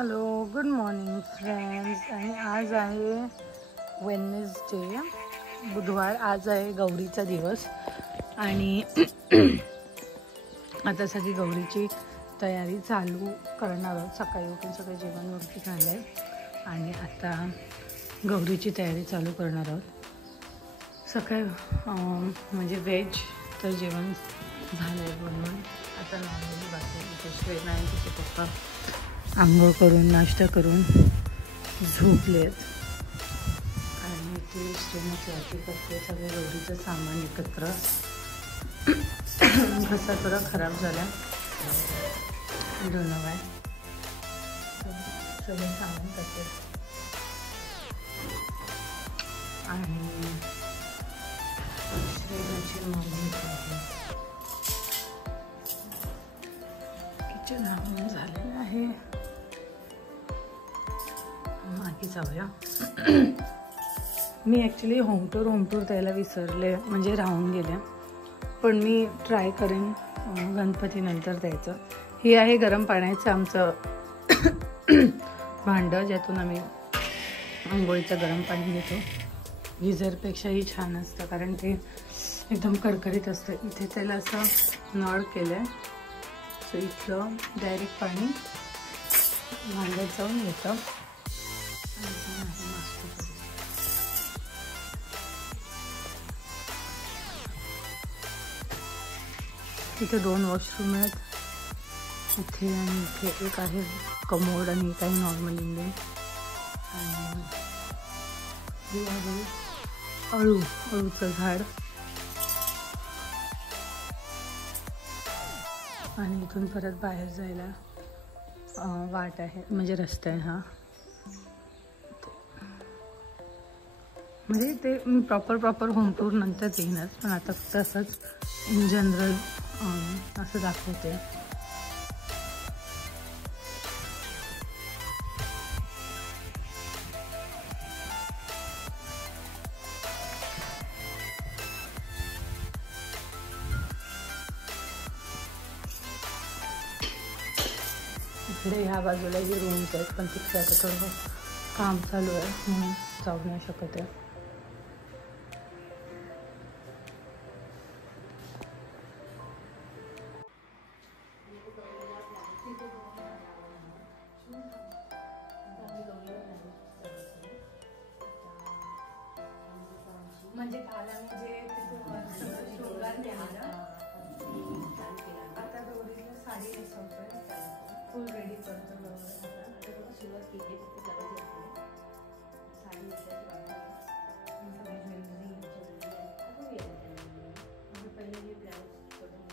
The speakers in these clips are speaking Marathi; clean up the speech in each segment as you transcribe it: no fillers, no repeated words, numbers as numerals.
Hello, good morning friends. आणि आज आहे वेडनेसडे, बुधवार. आज आहे गौरीचा दिवस आणि आता सगळी गौरीची तयारी चालू करणार आहोत. सकाळी उठून सगळं जेवण वगैरे झालं आहे आणि आता गौरीची तयारी चालू करणार आहोत. सकाळी म्हणजे व्हेज तर जेवण झालं आहे बनवून. आता नॉर्मली बाकी श्वेता आणि तिचे पप्पा आंघोळ करून नाश्ता करून झोपलेत आणि ते श्रीमती करते सगळे गौरीचं सामान एकत्र. घसा थोडा खराब झाला, डोंट नो व्हाय. सगळे सामान करते आणि श्रेयाची मम्मी किचन आवरून झालेलं आहे. मागे जाऊया. मी ॲक्च्युली होम टूर द्यायला विसरले, म्हणजे राहून गेल्या, पण मी ट्राय करेन गणपतीनंतर द्यायचं. ही आहे गरम पाण्याचं आमचं भांडं, ज्यातून आम्ही आंघोळीचं गरम पाणी घेतो. गिझरपेक्षाही छान असतं कारण ते एकदम कडकडीत असतं. इथे त्याला असं नळ केलं आहे, सो इथलं डायरेक्ट पाणी भांड्यात जाऊन येतं. इथे 2 वॉशरूम आहेत, इथे आणि इथे. एक आहे कमोड आणि एक आहे नॉर्मल इंडियन. आणि हे आहे अळूचं झाड. आणि इथून परत बाहेर जायला वाट आहे, म्हणजे रस्ता आहे हा. म्हणजे ते मी प्रॉपर होम टूर नंतर देईनच, पण आता फक्त असंच इन जनरल असं दाखवते. इकडे ह्या बाजूला ही रूम्स आहेत, पण तिकडे आता थोडं काम चालू आहे म्हणून जाऊ नाही शकत आहे. म्हणजे काल आम्ही जे शृंगार केला, आता गौरीला साडी नेसवतोय, फुल रेडी करतो. सुरुवात केली साडी पहिले ब्लाउज करून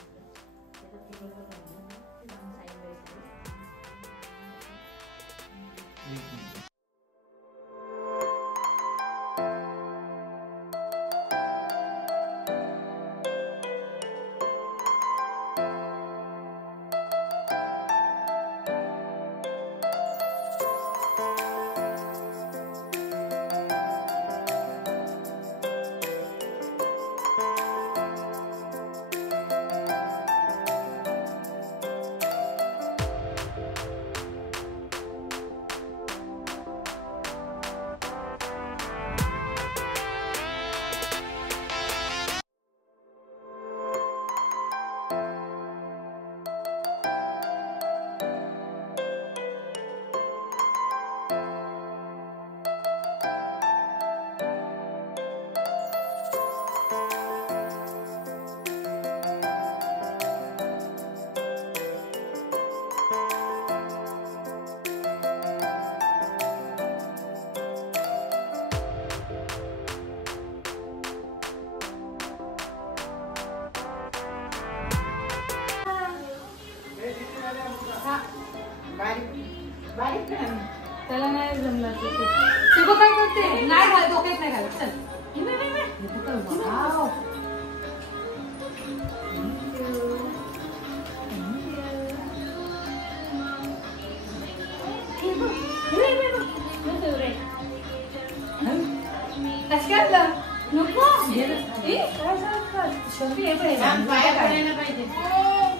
त्याला नाही जमला. तू काय करते? नाही घाल, डोक्यात नाही घालत. चल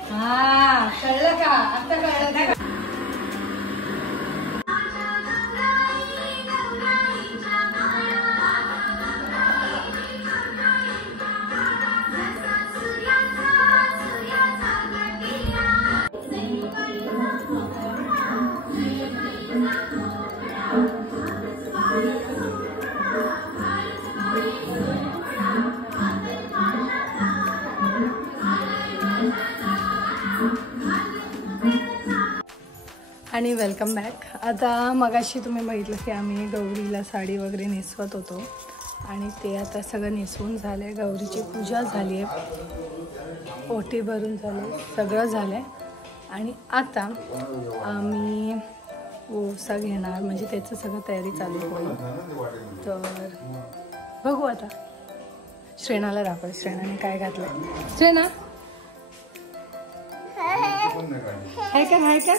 हा, कळलं का? आता कळलं का? आणि वेलकम बॅक. आता मगाशी तुम्ही बघितलं की आम्ही गौरीला साडी वगैरे नेसवत होतो आणि ते आता सगळं नेसवून झालं आहे. गौरीची पूजा झाली आहे, ओटी भरून झाले, सगळं झालं आहे. आणि आता आम्ही ओसा घेणार, म्हणजे त्याचं सगळं तयारी चालू होईल. तर बघू आता. श्रेणाला दाखव श्रेणाने काय घातलं. श्रेणा हाय का हाय का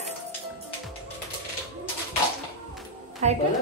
हाय का.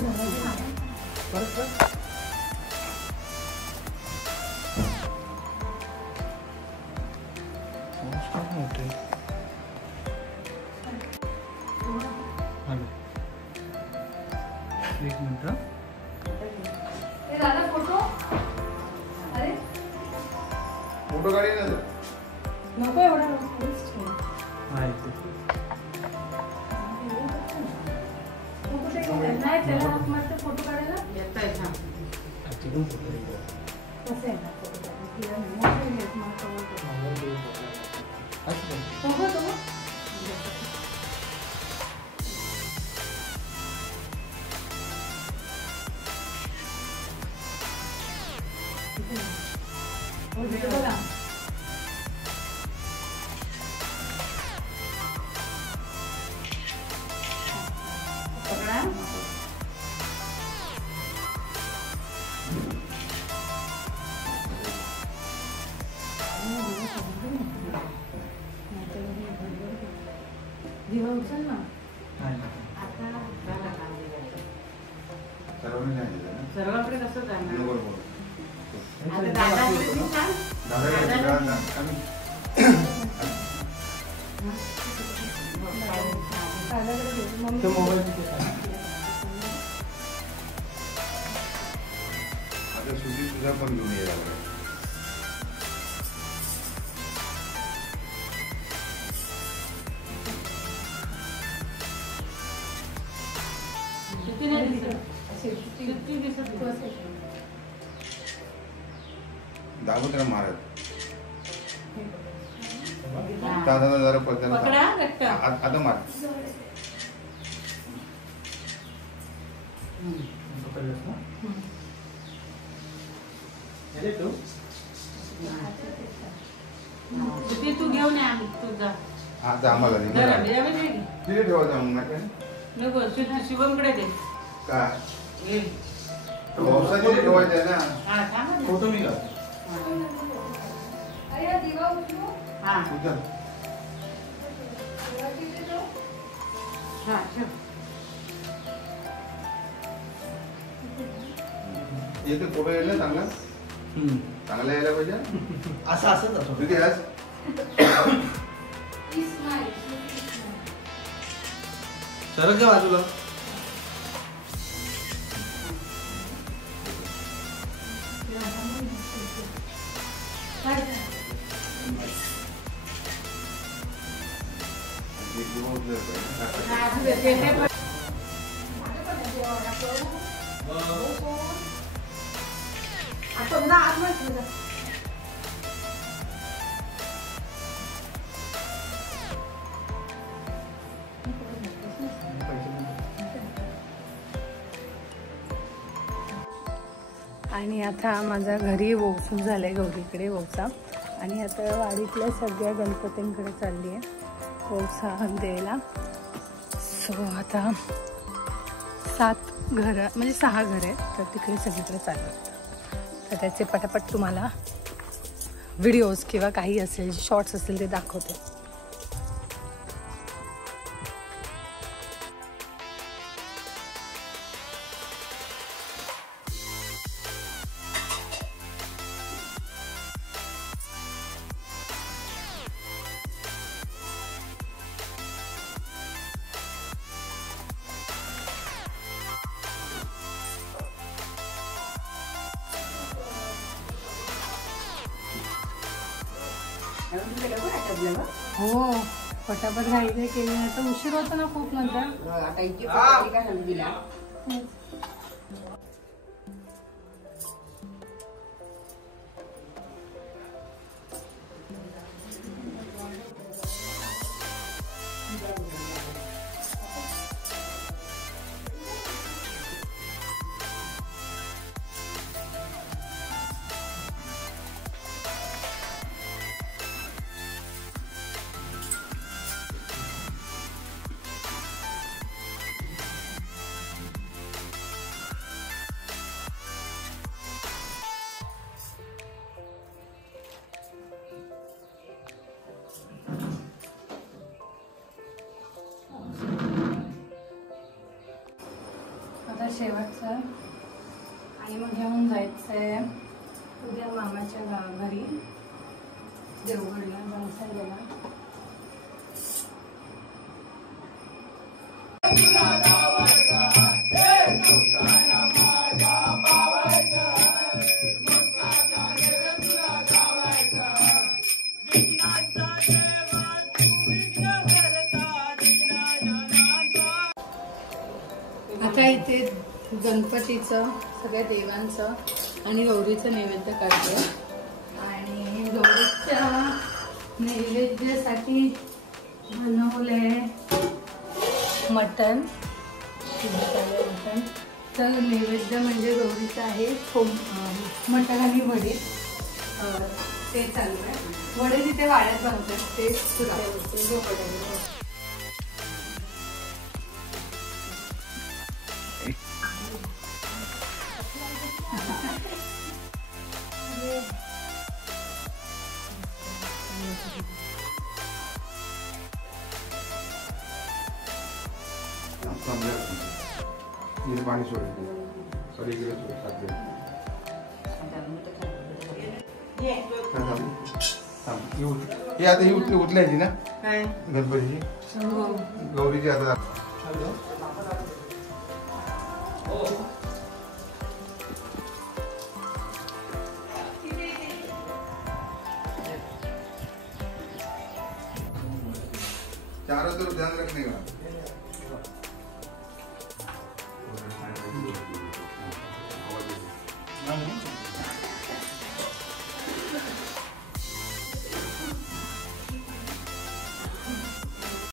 एक मिनिट दादा फोटो. अरे फोटो काढी ना नको एवढा नाही त्याला मस्त फोटो काढायला येता आहे. कसं आहे ना फोटो बघा. दिवा उचल ना. सर्वांकडे कसं जाणार. आता सुधी तुझा पण घेऊन यायला दाबून मारत जरा पडद्याला आता मार. तू घेऊन ये तुझा आता आम्हाला तिथे ठेवायचं नको शिवमकडे दे. काय पावसाची ठेवायचं आहे ना. फोटो मी येते फोटो यायला चांगला चांगला यायला पाहिजे. असं असं जातो तुझी आज सरक घ्या बाजूला. आणि आता माझा घरी वोसून झालाय गौरीकडे वोसा. आणि आता वाडीतल्या सगळ्या गणपतींकडे चालली आहे वोसा द्यायला. सो आता 7 घरं म्हणजे 6 घरं आहेत तर तिकडे सगळीकडे चाललं. तर त्याचे पटापट तुम्हाला व्हिडिओज किंवा काही असेल शॉर्ट्स असेल ते दाखवते. हो पटापट घाई केली नाही तर उशीर होतो ना खूप नंतर. शेवटचं आणि मग घेऊन जायचंय उद्या मामाच्या घरी देवगडला बनसायला. आता इथे गणपतीचं सगळ्या देवांचं आणि गौरीचं नैवेद्य काढते आणि गौरीच्या नैवेद्यासाठी बनवले मटण. तर नैवेद्य म्हणजे गौरीचं आहे मटण आणि वडे. ते चालू आहे. वडे तिथे वाड्यात बनवतात ते सुद्धा. पाणी सोडलं सगळीकडे हे आता ही उठल्याची ना गणपतीची गौरीची आता चारों तरफ ध्यान रखने का.